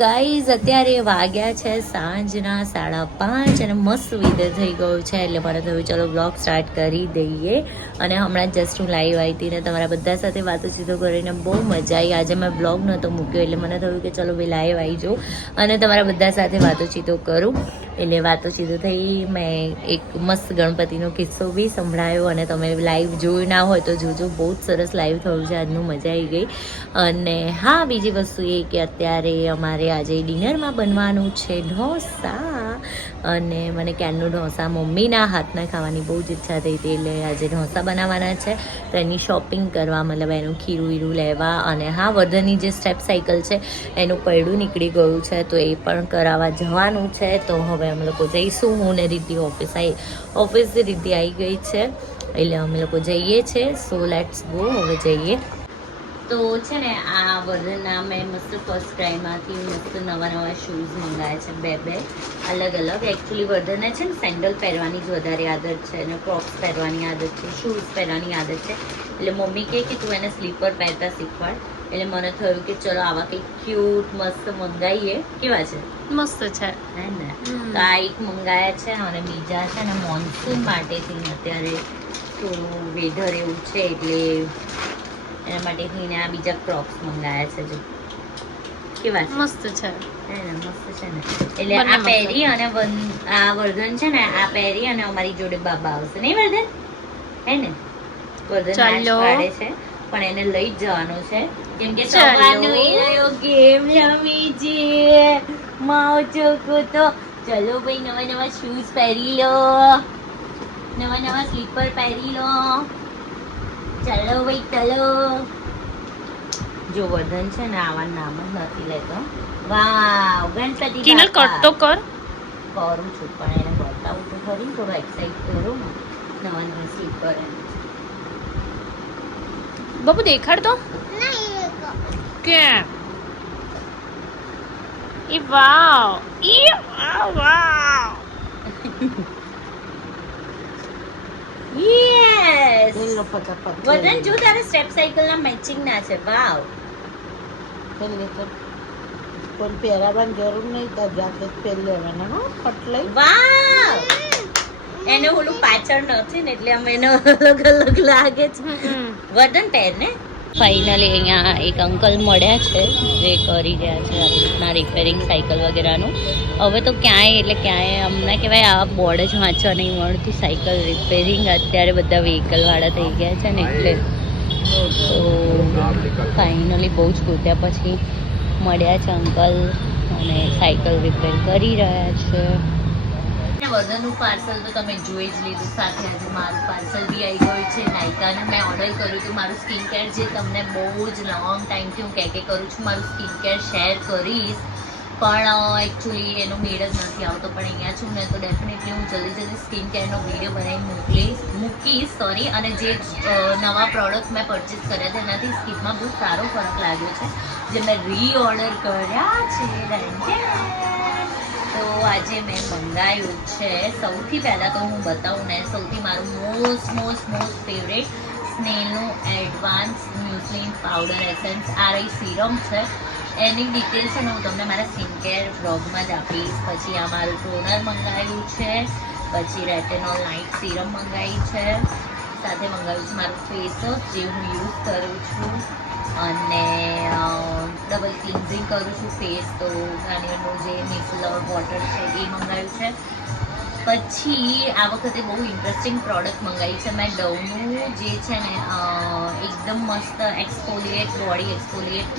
Guys અત્યારે વાગ્યા છે સાંજના સાડા પાંચ અને મસ્ત વિધે થઈ ગયું છે, એટલે મને થયું ચલો બ્લોગ સ્ટાર્ટ કરી દઈએ. અને હમણાં જસ્ટ હું લાઈવ આવી હતી ને તમારા બધા સાથે વાતોચીતો કરીને બહુ મજા આવી આજે મેં બ્લોગ નહોતો મૂક્યો, એટલે મને થયું કે ચલો ભાઈ લાઈવ આવી જાઉં અને તમારા બધા સાથે વાતોચીતો કરું. એટલે વાતોચીતો થઈ, મેં એક મસ્ત ગણપતિનો કિસ્સો બી સંભળાયો અને તમે લાઈવ જોયું ના હોય તો જોજો, બહુ જ સરસ લાઈવ થયું છે, આજનું મજા આવી ગઈ. અને હા, બીજી વસ્તુ એ કે અત્યારે અમારે આજે ડિનરમાં બનવાનું છે ઢોસા. અને મને ક્યારનું ઢોસા મમ્મીના હાથના ખાવાની બહુ જ ઈચ્છા થઈ હતી એટલે આજે ઢોસા બનાવવાના છે. તો એની શોપિંગ કરવા, મતલબ એનું ખીરું વીરું લેવા અને હા વર્ધનની જે સ્ટેપ સાયકલ છે, એનું પૈડું નીકળી ગયું છે. તો એ પણ કરાવવા જવાનું છે. તો હવે અમે લોકો જઈશું. હું ને રીતિ ઓફિસ આવી ઓફિસથી રીતિ આવી ગઈ છે. એટલે અમે લોકો જઈએ છીએ. સો લેટ્સ ગો હવે જઈએ. તો છે ને આ વર્ધનના મેં મસ્ત ફર્સ્ટ ક્રાઈમાંથી મસ્ત નવા નવા શૂઝ મંગાવ્યા છે બે બે. અલગ અલગ. એકચ્યુઅલી વર્ધનને છે ને સેન્ડલ પહેરવાની જ વધારે આદત છે અને ક્રોક્સ પહેરવાની આદત છે શૂઝ પહેરવાની આદત છે. એટલે મમ્મી કહે કે તું એને સ્લીપર પહેરતા શીખવાડ. એટલે મને થયું કે ચલો આવા કંઈક ક્યુટ મસ્ત મંગાવીએ કેવા છે? મસ્ત છે. હે ને. તો આ એક મંગાયા છે અને બીજા છે ને મોન્સૂન માટેથી અત્યારે થોડું વેધર એવું છે એટલે એના માટે ને આ બીજા ક્રોપ્સ મંગાયા છે જો. કેવા મસ્ત છે. હે મસ્ત છે ને. એટલે આ. પહેરી અને આ વર્ધન છે ને આ પહેરી અને અમારી જોડે બાબા આવશે. નહીં વર્ધન? હે ને? વર્ધન ચાલો. પાડે છે. પણ એને લઈ જ જવાનો છે. કેમ કે. સવારનો એ રહ્યો ગેમ રમી છે માવ ચોકો તો. ચલો ભાઈ નવા નવા શૂઝ પહેરી લો. નવા નવા સ્લીપર પહેરી લો. ચલો ભાઈ ચલો. જો વધન છે ને આવા નામ જ નથી લેતો. વાવ ગણપતિ કિનલ બાપા. કટ તો કર. કરું છું પણ એને બતાવું તો ખરી ને થોડું એક્સાઇટ કરું ને. નવા નવા સ્લીપર બાબુ દેખાડ તો. કે એ વાવ એ વાવ. પેલો ફટાફટ વર્ધન જો તારે સ્ટેપ સાયકલ ના મેચિંગ ના છે. વાવ પેલે તો કોઈ પહેરાવાની જરૂર નહીં તાર જાતે જ પહેરી લેવાના હો ફટ વાવ એને ઓલું પાછળ નથી ને એટલે અમે એને અલગ અલગ લાગે છે. વર્ધન પહેર ને ફાઇનલી અહીંયા એક અંકલ મળ્યા છે, જે કરી રહ્યા છે આવી રીતના રિપેરિંગ સાયકલ વગેરેનું. હવે તો ક્યાંય, એટલે ક્યાંય અમને કહેવાય, આ બોર્ડ જ વાંચવા નહીં મળતું. સાયકલ રિપેરિંગ અત્યારે બધા વ્હીકલવાળા થઈ ગયા છે ને, એટલે તો ફાઇનલી બહુ જ ગોત્યા પછી મળ્યા છે અંકલ અને સાયકલ રિપેર કરી રહ્યા છે. વર્ધનનું પાર્સલ તો તમે જોઈ જ લીધું, સાથે મારું પાર્સલ બી આવી નાયકાને મેં ઓર્ડર કર્યું હતું. મારું સ્કિન કેર જે તમને બહુ જ લોંગ ટાઈમથી હું કહે કે કરું છું, મારું સ્કિન કેર શેર કરીશ. પણ એકચ્યુઅલી એનો મેળ જ નથી આવતો. પણ અહીંયા છું ને તો ડેફિનેટલી હું જલ્દી જલ્દી સ્કિન કેરનો વીડિયો બનાવી મોકલીશ, મૂકીશ સોરી અને જે નવા પ્રોડક્ટ મેં પરચેસ કર્યા હતા એનાથી સ્કિનમાં બહુ સારો ફરક લાગ્યો છે. જે મેં રીઓર્ડર કર્યા છે આજે મેં મંગાવ્યું છે. સૌથી પહેલાં તો હું બતાવું ને સૌથી મારું મોસ્ટ મોસ્ટ મોસ્ટ ફેવરેટ સ્નેલનું એડવાન્સ મ્યુસ્લિન પાવડર એસેન્સ આ રહી સિરમ છે. એની ડિટેલ્સ છે ને હું તમને મારા સ્કિનકેર બ્લોગમાં જ આપીશ. પછી આ મારું ટોનર મંગાવ્યું છે. પછી રેટેનોલ નાઇટ સિરમ મંગાવી છે. સાથે મંગાવ્યું છે મારું ફેસ જે હું યુઝ કરું છું. અને ડબલ ક્લિન્ઝિંગ કરું છું ફેસ તો ગાર્નિયરનું જે મિસલર વોટર છે એ મંગાવ્યું છે. પછી આ વખતે બહુ ઇન્ટરેસ્ટિંગ પ્રોડક્ટ મંગાવી છે મેં ડવનું જે છે ને એકદમ મસ્ત એક્સફોલિએટ બોડી એક્સફોલિએટ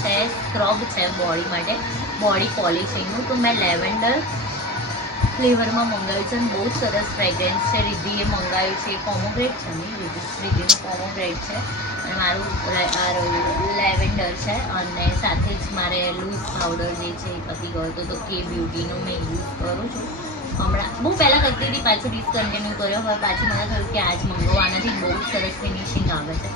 છે સ્ક્રબ છે બોડી માટે બોડી પોલિશિંગનું તો મેં લેવેન્ડર ફ્લેવરમાં મંગાવ્યું છે બહુ સરસ ફ્રેગ્રન્સ છે. રિદ્ધિએ મંગાવ્યું છે. કોમોગ્રેટ છે નહીં રિદ્ધિ રિદ્ધિનું કોમોગ્રેટ છે. અને મારું લેવેન્ડર છે. અને સાથે જ મારે લૂઝ પાવડર જે છે એ પતી ગયો હતો. તો કે બ્યુટીનો મેં યુઝ કરું છું. હમણાં, બહુ પહેલાં કરતી હતી, પાછું ડિસકન્ટિન્યુ કર્યો. હવે પાછું મને થયું કે આજ મંગાવવાનાથી બહુ સરસ ફિનિશિંગ આવે છે.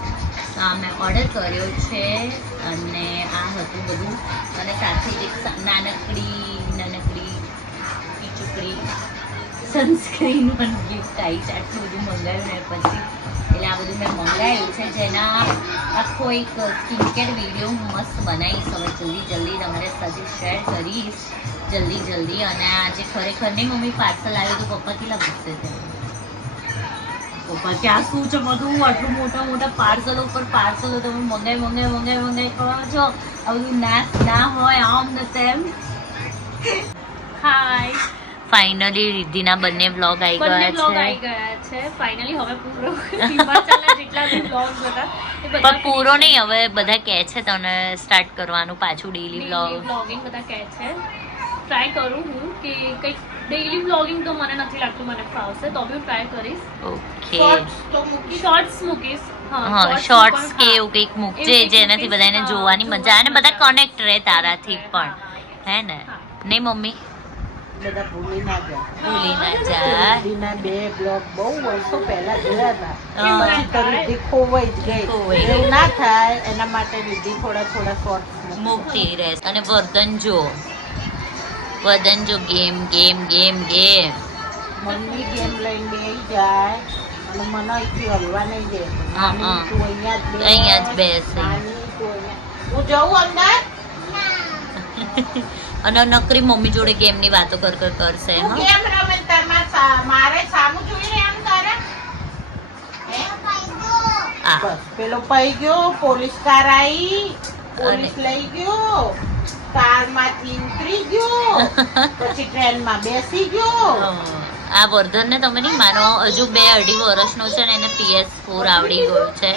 આ મેં ઓર્ડર કર્યો છે અને આ હતું બધું. અને સાથે એક નાનકડી નાનકડી ટીચુકડી સનસ્ક્રીન પણ ગિફ્ટ આવી છે. આટલું બધું મંગાવ્યું ને પછી. એટલે આ બધું મેં મંગાવ્યું છે. જેના આખો એક સ્કિન કેર વીડિયો હું મસ્ત બનાવીશ. હવે જલ્દી જલ્દી તમારે સાથે શેર કરીશ. જલ્દી જલ્દી. અને આજે ખરેખર નહીં મમ્મી પાર્સલ આવ્યું તો પપ્પા કેટલા ગુસ્સે છે પપ્પા, ક્યાં શું છે બધું? આટલું મોટા મોટા પાર્સલો ઉપર પાર્સલો તમે મંગાઈ મંગાઈ મંગાઈ મંગાઈ કરો છો. આ બધું ના ના હોય આમ ને તેમ. હાય ફાઇનલી રિદ્ધિના બંને બ્લોગ આવી બંને બ્લોગ ગયા આવી છે ગયા છે. ફાઇનલી હવે પૂરો જેટલા બી બ્લોગ હતા પણ પૂરો નહીં હવે બધા કહે છે તને સ્ટાર્ટ કરવાનું પાછું ડેલી બ્લોગ બ્લોગિંગ બધા કહે છે. ટ્રાય કરું હું કે કંઈક ડેઈલી બ્લોગિંગ તો મને નથી લાગતું મને ફાવશે તો બી ટ્રાય કરીશ. ઓકે શોર્ટ્સ મૂકીશ. હા શોર્ટ્સ કે એવું કંઈક મૂકજે જેનાથી બધાને જોવાની મજા આવે અને બધા કનેક્ટ રહે તારાથી પણ. હે. ને? નહીં મમ્મી? બધા ભૂલી ના જાય. ભૂલી ના જા રિદ્ધિના બે બ્લોગ બહુ વર્ષો પહેલા જોયા હતા. પછી તો રિદ્ધિ ખોવાઈ જ ગઈ. એવું ના થાય એના માટે રિદ્ધિ થોડા થોડા શોર્ટ મૂકતી રહે. અને વર્ધન જો. વર્ધન જો game game game game. Mummy game લઈને બેસી જાય. અને મને અહીંથી હલવા નહીં દે. તું અહીંયા જ બેસ. અહીંયા જ. હું જઉં અંદર? અને નકરી મમ્મી જોડે ગેમની વાતો કર કર કરશે મારે સામું જોઈને એમ કરે? હે? આ. બસ પેલો પઈ ગયો પોલીસ કાર આવી પોલીસ લઈ ગયો કારમાંથી ઉતરી ગયો પછી ટ્રેનમાં બેસી ગયો. આ વર્ધન ને તમે નહીં માનો હજુ બે અઢી વર્ષનો છે ને એને પીએસ ફોર આવડી ગયું છે.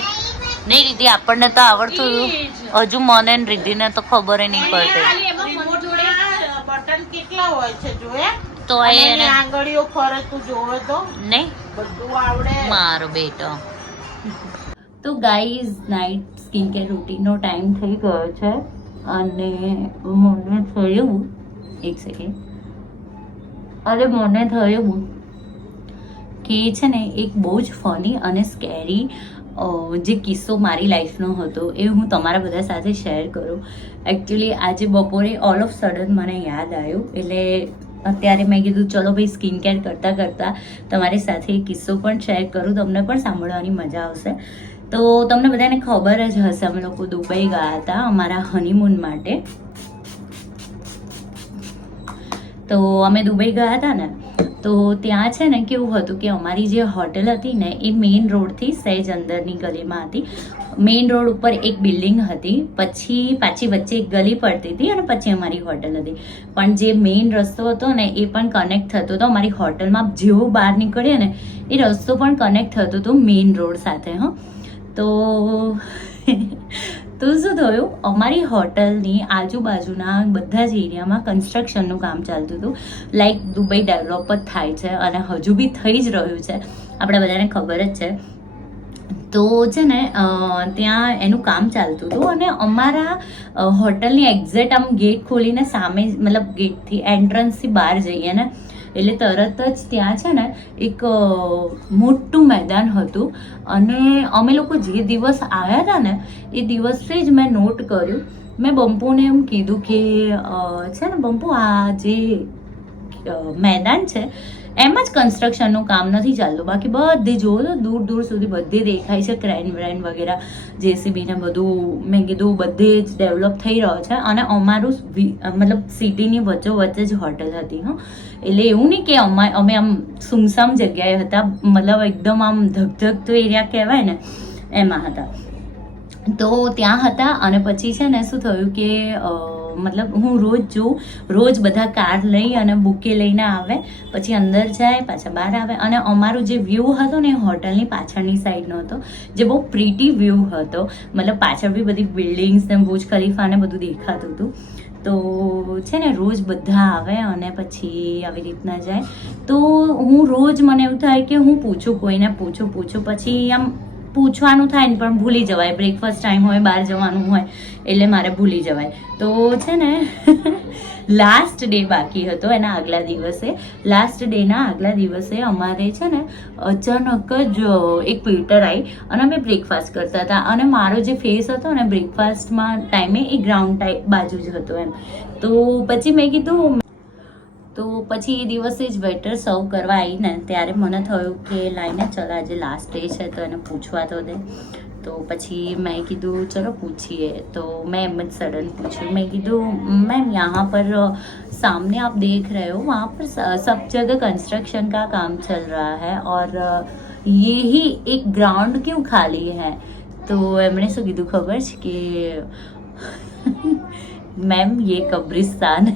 નહીં રીધી આપણને તો આવડતું હજુ મને ને તો ખબર નહીં પડતી ખાલી એમાં મન જોડે રિમોટના બટન હોય છે જોયા તો એને આંગળીઓ ફરે તું જોવે તો. નહીં બધું આવડે. મારો બેટો. તો ગાઈઝ નાઇટ સ્કિન કેર રૂટીનનો ટાઈમ થઈ ગયો છે. અને મને થયું એક સેકન્ડ અરે મને થયું કે છે ને એક બહુ જ ફની અને સ્કેરી જે કિસ્સો મારી લાઈફનો હતો એ હું તમારા બધા સાથે શેર કરું. એકચ્યુઅલી આજે બપોરે ઓલ ઓફ સડન મને યાદ આવ્યું. એટલે અત્યારે મેં કીધું, ચલો ભાઈ સ્કિન કેર કરતાં કરતાં તમારી સાથે એ કિસ્સો પણ શેર કરું. તમને પણ સાંભળવાની મજા આવશે. તો તમને બધાને ખબર જ હશે, અમે લોકો દુબઈ ગયા હતા અમારા હનીમૂન માટે. તો અમે દુબઈ ગયા હતા ને તો ત્યાં છે ને કેવું હતું કે અમારી જે હોટેલ હતી ને, એ મેઇન રોડથી સહેજ અંદરની ગલીમાં હતી. મેઇન રોડ ઉપર એક બિલ્ડિંગ હતી, પછી પાછી વચ્ચે એક ગલી પડતી હતી અને પછી અમારી હોટેલ હતી. પણ જે મેઇન રસ્તો હતો ને, એ પણ કનેક્ટ થતો હતો. અમારી હોટલમાં જેવો બહાર નીકળીએ ને, એ રસ્તો પણ કનેક્ટ થતો હતો મેઇન રોડ સાથે, હં. તો તો શું થયું અમારી હોટલની આજુબાજુના બધા જ એરિયામાં કન્સ્ટ્રક્શનનું કામ ચાલતું હતું. લાઈક દુબઈ ડેવલપ જ થાય છે અને હજુ બી થઈ જ રહ્યું છે. આપણે બધાને ખબર જ છે. તો છે ને ત્યાં એનું કામ ચાલતું હતું અને અમારા હોટલની એક્ઝેક્ટ આમ ગેટ ખોલીને સામે મતલબ ગેટથી એન્ટ્રન્સથી બહાર જઈએ ને એટલે તરત જ ત્યાં છે ને એક મોટું મેદાન હતું. અને અમે લોકો જે દિવસ આવ્યા હતા ને, એ દિવસે જ મેં નોટ કર્યું. મેં બંપુને એમ કીધું કે છે ને, બંપુ, આ જે મેદાન છે એમ જ કન્સ્ટ્રક્શનનું કામ નથી ચાલતું. બાકી બધી તો દૂર દૂર સુધી બધી દેખાય છે ક્રેન વ્રેન વગેરે જેસીબીને બધું. મેં કીધું બધે જ ડેવલપ થઈ રહ્યો છે અને અમારું મતલબ સિટીની વચ્ચો વચ્ચે જ હોટલ હતી, હં. એટલે એવું નહીં કે અમા, અમે આમ સુમસામ જગ્યાએ હતા. મતલબ એકદમ આમ ધગધગતો એરિયા કહેવાય ને, એમાં હતા. તો ત્યાં હતા અને પછી છે ને શું થયું કે મતલબ હું રોજ જોઉં, રોજ બધા કાર લઈ અને બુકે લઈને આવે, પછી અંદર જાય, પાછા બહાર આવે. અને અમારો જે વ્યૂ હતો ને એ હોટલની પાછળની સાઈડનો હતો, જે બહુ પ્રીટી વ્યૂ હતો. મતલબ પાછળ બી બધી બિલ્ડિંગ્સ ને બુજ ખલીફાને બધું દેખાતું હતું. તો છે ને રોજ બધા આવે અને પછી આવી રીતના જાય. તો હું રોજ મને એવું થાય કે હું પૂછું કોઈને, પૂછું પૂછું. પછી આમ પૂછવાનું થાય ને પણ ભૂલી જવાય. બ્રેકફાસ્ટ ટાઈમ હોય, બહાર જવાનું હોય, એટલે મારે ભૂલી જવાય. તો છે ને લાસ્ટ ડે બાકી હતો એના આગલા દિવસે. લાસ્ટ ડેના આગલા દિવસે અમારે છે ને, અચાનક જ એક વેટર આવી અને અમે બ્રેકફાસ્ટ કરતા હતા. અને મારો જે ફેસ હતો ને બ્રેકફાસ્ટમાં ટાઈમે એ ગ્રાઉન્ડ ટાઈપ બાજુ જ હતો એમ. તો પછી મેં કીધું તો પછી એ દિવસે જ વેટર સર્વ કરવા આવીને ત્યારે મને થયું કે લાઈને ચલો આજે લાસ્ટ ડે છે તો એને પૂછવા તો દે તો પછી મેં કીધું ચલો પૂછીએ तो मैं એમ જ સડન પૂછ્યું મેં કીધું मैम यहाँ पर सामने आप देख रहे हो वहाँ पर सब जगह कंस्ट्रक्शन का काम चल रहा है और ये ही एक ग्राउंड क्यों खाली है तो એમણે શું કીધું ખબર છે કે મેમ ये कब्रिस्तान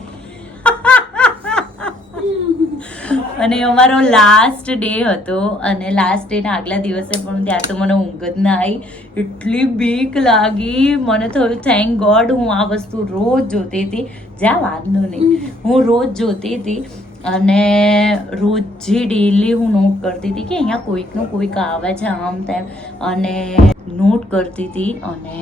અને અમારો લાસ્ટ ડે હતો અને લાસ્ટ ડેના આગલા દિવસે પણ ત્યાં તો મને ઊંઘ જ ના આવી એટલી બીક લાગી. મને થયું થેન્ક ગોડ હું આ વસ્તુ રોજ જોતી હતી. જ્યાં વાંધો નહીં. હું રોજ જોતી હતી અને રોજે ડેલી હું નોટ કરતી હતી કે અહીંયા કોઈકનું કોઈક આવે છે આમ તેમ. અને નોટ કરતી હતી અને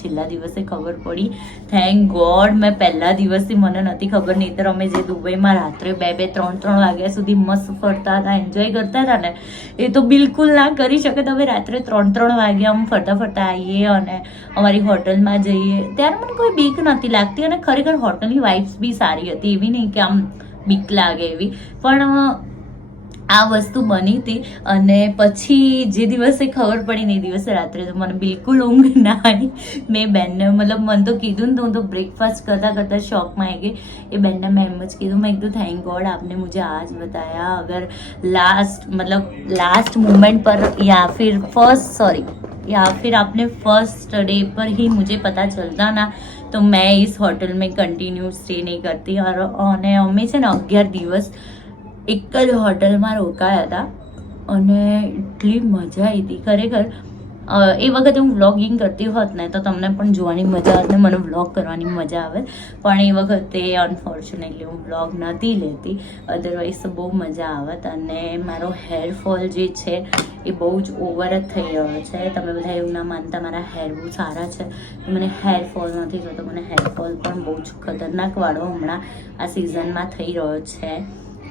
છેલ્લા દિવસે ખબર પડી. થેન્ક ગોડ મેં પહેલા દિવસથી મને નથી ખબર, નહીંતર અમે જે દુબઈમાં રાત્રે બે બે, ત્રણ ત્રણ વાગ્યા સુધી મસ્ત ફરતા હતા એન્જોય કરતા હતા ને, એ તો બિલકુલ ના કરી શકે. તમે રાત્રે ત્રણ ત્રણ વાગ્યા આમ ફરતા ફરતા આવીએ અને અમારી હોટલમાં જઈએ. ત્યારે મને કોઈ બીક નથી લાગતી અને ખરેખર હોટલની વાઇફ્સ બી સારી હતી. એવી નહીં કે આમ બીક લાગે એવી. પણ આ વસ્તુ બની હતી અને પછી જે દિવસે ખબર પડી ને એ દિવસે રાત્રે તો મને બિલકુલ ઊંઘ ના આવી મેં બેનને મતલબ મને તો કીધું ને તો હું તો બ્રેકફાસ્ટ કરતાં કરતાં શોકમાં આવી ગઈ. એ બેનને મેં એમ જ કીધું, મેં કીધું થેન્ક ગોડ આપને મુજે આજ બતાયા. અગર લાસ્ટ મતલબ લાસ્ટ મોમેન્ટ પર યા ફિર ફર્સ્ટ સોરી યા ફિર આપને ફર્સ્ટ ડે પર હી मुझे पता चलता ना तो मैं इस होटल में कंटिन्यू स्टे नहीं करती और और છે ને અગિયાર દિવસ એક જ હોટલમાં રોકાયા હતા અને એટલી મજા આવી હતી. ખરેખર એ વખતે હું વ્લોગિંગ કરતી હોત ને તો તમને પણ જોવાની મજા આવત ને મને વ્લોગ કરવાની મજા આવે. પણ એ વખતે અનફોર્ચ્યુનેટલી હું વ્લોગ નહોતી લેતી. અધરવાઇઝ તો બહુ મજા આવત અને મારો હેરફોલ જે છે એ બહુ જ ઓવર જ થઈ રહ્યો છે. તમે બધા એવું ના માનતા મારા હેર બહુ સારા છે. મને મને હેરફોલ નથી જોતો મને હેરફોલ પણ બહુ જ ખતરનાક વાળો હમણાં આ સિઝનમાં થઈ રહ્યો છે.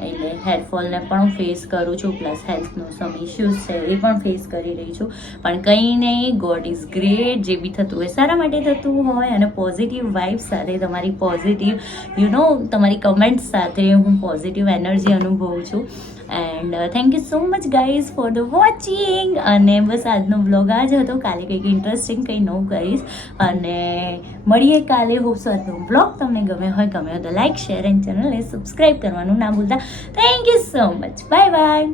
એટલે હેરફોલને પણ ફેસ કરું છું પ્લસ હેલ્થનો સમ ઇશ્યુઝ છે, એ પણ ફેસ કરી રહી છું. પણ કંઈ નહીં ગોડ ઇઝ ગ્રેટ જે બી થતું હોય, સારા માટે થતું હોય અને પોઝિટિવ વાઇબ સાથે તમારી પોઝિટિવ યુ નો તમારી કમેન્ટ્સ સાથે હું પોઝિટિવ એનર્જી અનુભવું છું. And thank you so much guys for the watching અને બસ આજનો બ્લોગ આ જ હતો. કાલે કંઈક ઇન્ટરેસ્ટિંગ કંઈ નવું કરીશ. અને મળીએ કાલે. હું સો આજનો બ્લોગ તમને ગમે હોય ગમે હોય તો લાઈક શેર એન્ડ ચેનલને સબસ્ક્રાઈબ કરવાનું ના ભૂલતા. Thank you so much bye bye